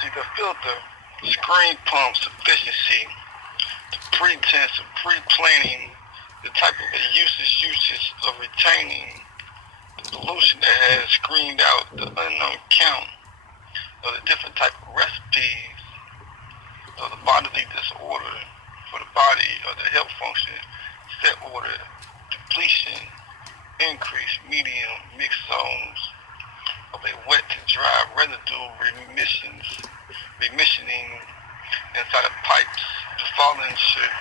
See, the filter screen pumps efficiency, the pretense of pre-planning, the type of uses of retaining the pollution that has screened out the unknown count of the different type of recipes of the bodily disorder for the body or the health function, set order, depletion, increase, medium, mixed zones of a wet to dry residue remissioning inside of pipes. The fallen should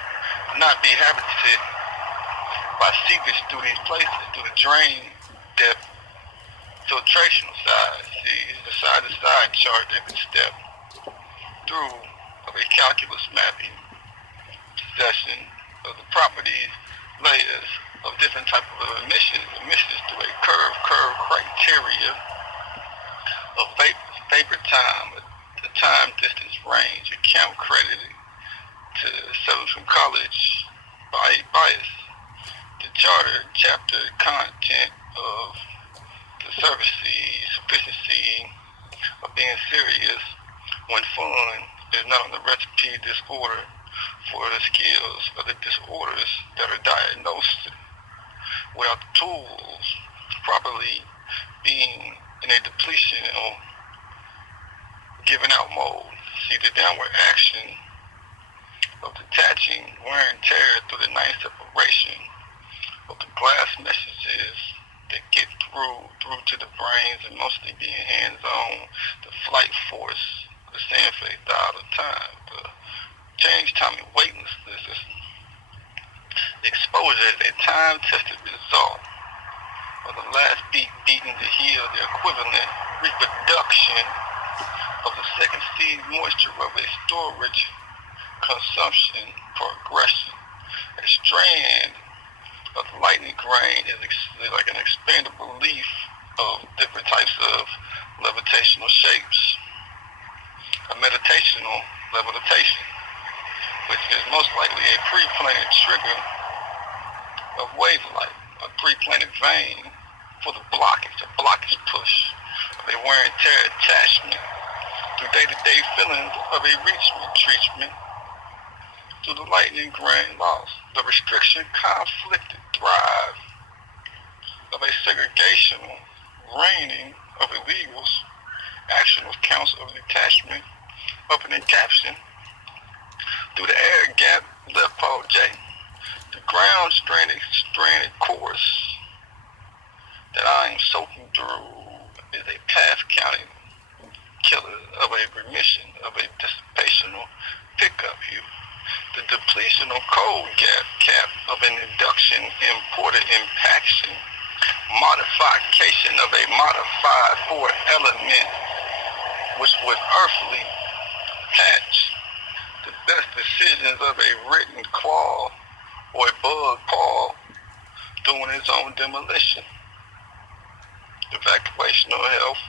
not be habited by seepage through these places, through the drain depth, filtration side. See, the side-to-side chart that can step through of a calculus mapping session of the properties, layers of different type of emissions through a curve criteria of vapor time, the time distance range, account credited to settlers from college bias, the charter chapter content of the sufficiency of being serious when fun is not on the recipe disorder for the skills of the disorders that are diagnosed without the tools properly being in a depletion or giving out mode. See, the downward action of detaching wear and tear through the nice separation of the glass messages that get through to the brains and mostly being hands-on, the flight force, the sand phase dial of time, the change time and weightlessness, the exposure is a time-tested result of the last beat beating to heal the equivalent reproduction of the second seed moisture of a storage consumption progression. A strand of the lightning grain is like an expandable leaf of different types of levitational shapes. A meditational levitation, which is most likely a pre-planted trigger of wave-light, a pre-planted vein for the blockage, a blockage push of a wear and tear attachment through day-to-day feelings of a treatment through the lightning grain loss, the restriction conflicted thrive of a segregational reigning of illegals, actional counts of detachment, opening caption, through the air gap, left pole J, the ground stranded course that I am soaking through is a path counting killer of a remission of a dissipational pickup here. The depletional cold cap of an induction imported impaction, modification of a modified four element which would earthly patch the best decisions of a written claw or a bug paw doing its own demolition. Evacuational health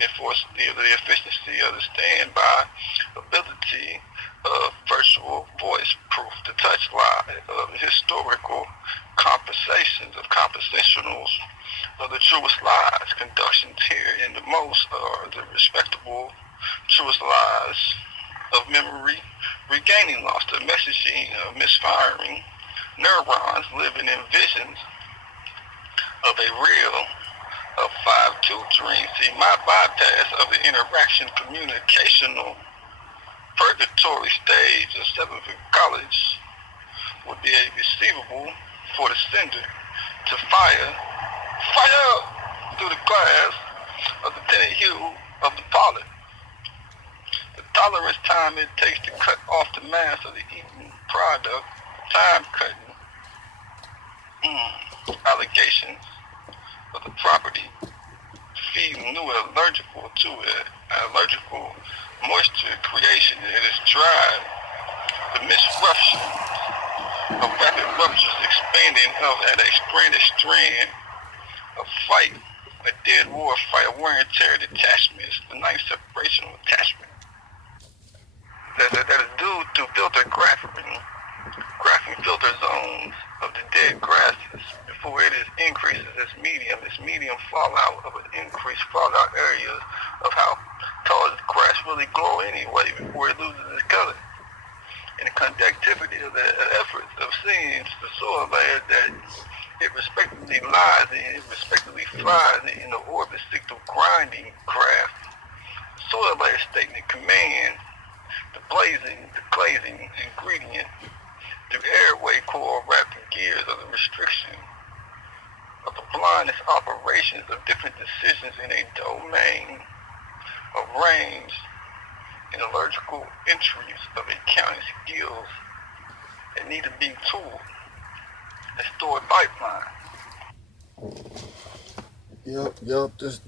enforce the efficiency of the standby ability of virtual voice proof, the touch lie of historical compensations of compensationals of the truest lies, conductions here in the most are the respectable truest lies of memory, regaining loss, the messaging of misfiring neurons living in visions of a real of 5-2 dream. See, my bypass of the interaction communicational purgatory stage of 7th college would be a receivable for the sender to fire through the glass of the tinted hue of the pollen. The tolerance time it takes to cut off the mass of the eaten product, time cutting, allegations of the property, feeding new allergical to it, allergical moisture creation that is dry, the misruption of rapid ruptures expanding of at a strand of fight, a dead war fight, a wear and tear detachments, the ninth separation of attachment. That is due to filter graphing filter zones of the dead grasses before it is increases its medium fallout of an increased fallout areas of how tall the grass will really glow anyway before it loses its color. And the conductivity of the efforts of seeing the soil layer that it respectively lies in, it respectively flies in the orbit signal grinding craft. Soil layer statement command the glazing ingredient through airway coil wrapped in gears of the restriction of the blindness operations of different decisions in a domain of range and allergical entries of accounting skills that need to be tooled and stored pipeline. Yup. This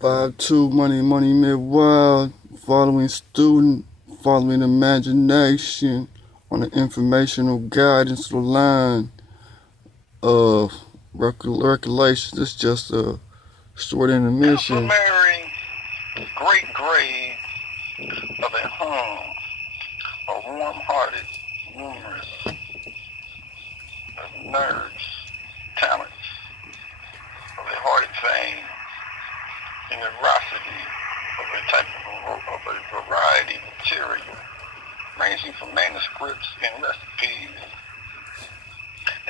5-2 Money Mid-Wild, following student, following imagination on the informational guidance line of recollections. It's just a short intermission. Customary great grade of a hum of warm-hearted, numerous of nerves, talents of a hearted fame, generosity of a type of a variety of material, ranging from manuscripts and recipes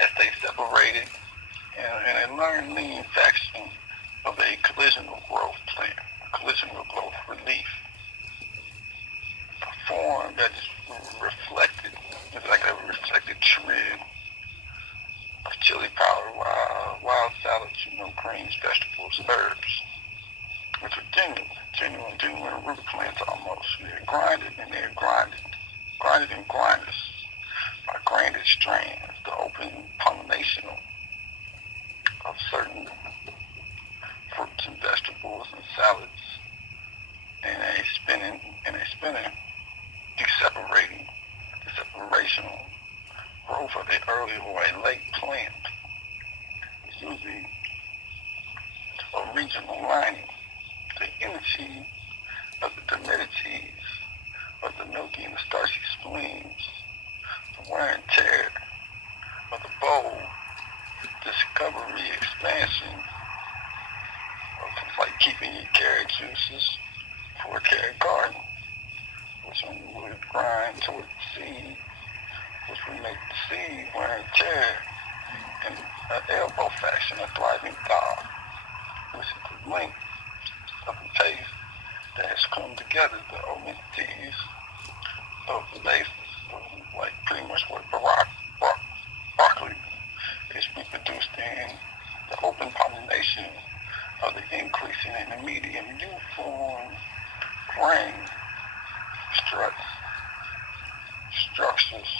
as they separated in a learned lean faction of a collisional growth plan, collisional growth relief, a form that is reflected, it's like a reflected trim of chili powder, wild salads, greens, vegetables, herbs, which are genuine root plants almost. They're grinded and grinders by grinded strands, the open pollination of certain fruits and vegetables and salads, and a spinning, the separational growth of the early or a late plant. It's usually a regional lining, the energy of the timidity of the milky and the starchy spleens, the wear and tear of the bowl, discovery, expansion of like keeping your carrot juices for a carrot garden, which one would grind toward the seed, which would make the seed wear and tear in an elbow fashion, a thriving thaw, which is the link of the taste that has come together, the entities of the basis of like pretty much what broccoli is reproduced in the open pollination of the increasing in the medium U-form grain structures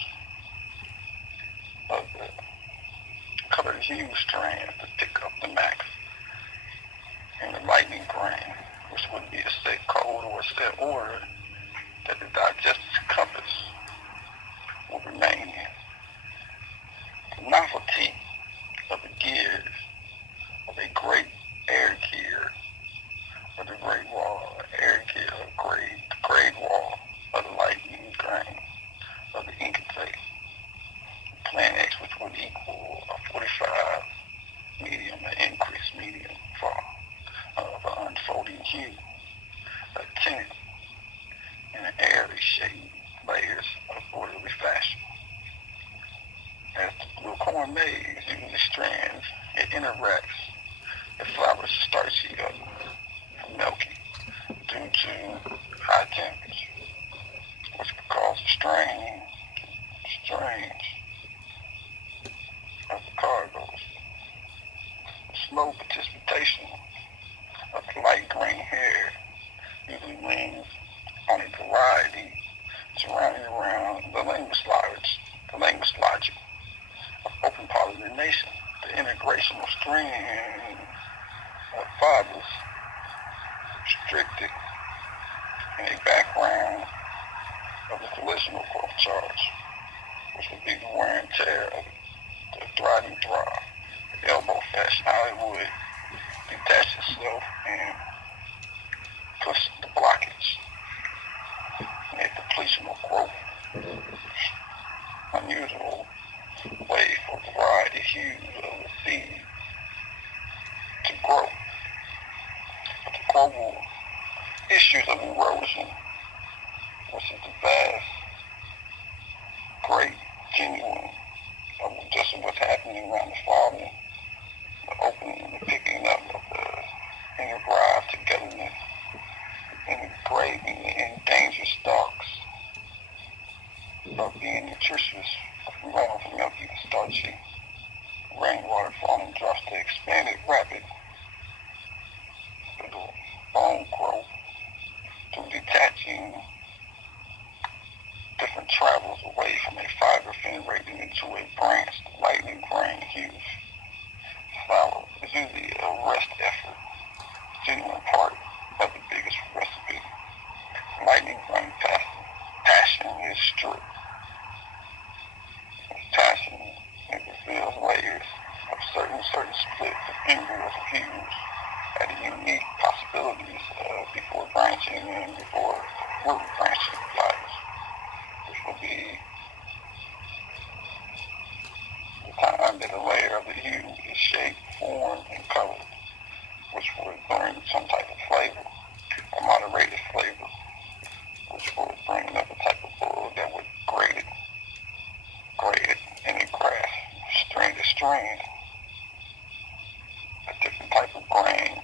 of the colored hue strands to pick up the max and the lightning grain, which would be a set code or a set order that the digestive compass will remain in. The novelty of the gears of a great air gear of the great wall, air gear of the grade wall of the lightning grain of the incubate. Plan X, which would equal a 45 medium, an increased medium fall of an unfolding hue, a tinted in an airy shade layers of orderly fashion. As the blue corn maze using the strands, it interacts. The flowers starchy up milky due to high temperature, which could cause a strange of the cargoes. Slow participation of the light green hair usually leans on a variety surrounding around the language logic of open pollination, the integration of string of fibers restricted in a background of the collisional growth charge, which would be the wear and tear of the thriving thrive, the elbow fashion, how it would detach itself and push the blockage and a depletion of growth. Unusual way for a variety of hues of the seed to grow. But the global issues of erosion versus the vast, great, genuine of just what's happening around the falling, the opening and the picking up of the enterprise togetherness, engraving the endangered stalks of being nutritious, from going from milky to starchy, rainwater falling drops to expanded rapid, the bone growth, to detaching different travels away from a fiber generating into a branched, lightning grain huge flower is usually a rest effort, genuine part of the biggest recipe. Lightning grain passion is strict. Its passion, it reveals layers of certain splits of embryos of hues at the unique possibilities before branching and before root branching flowers, which will be the time that a layer of the hue is shaped, formed, and colored, which would bring some type of flavor, a moderated flavor, which would bring another type of bud that would grade it in a graph, strand to strand, a different type of grain,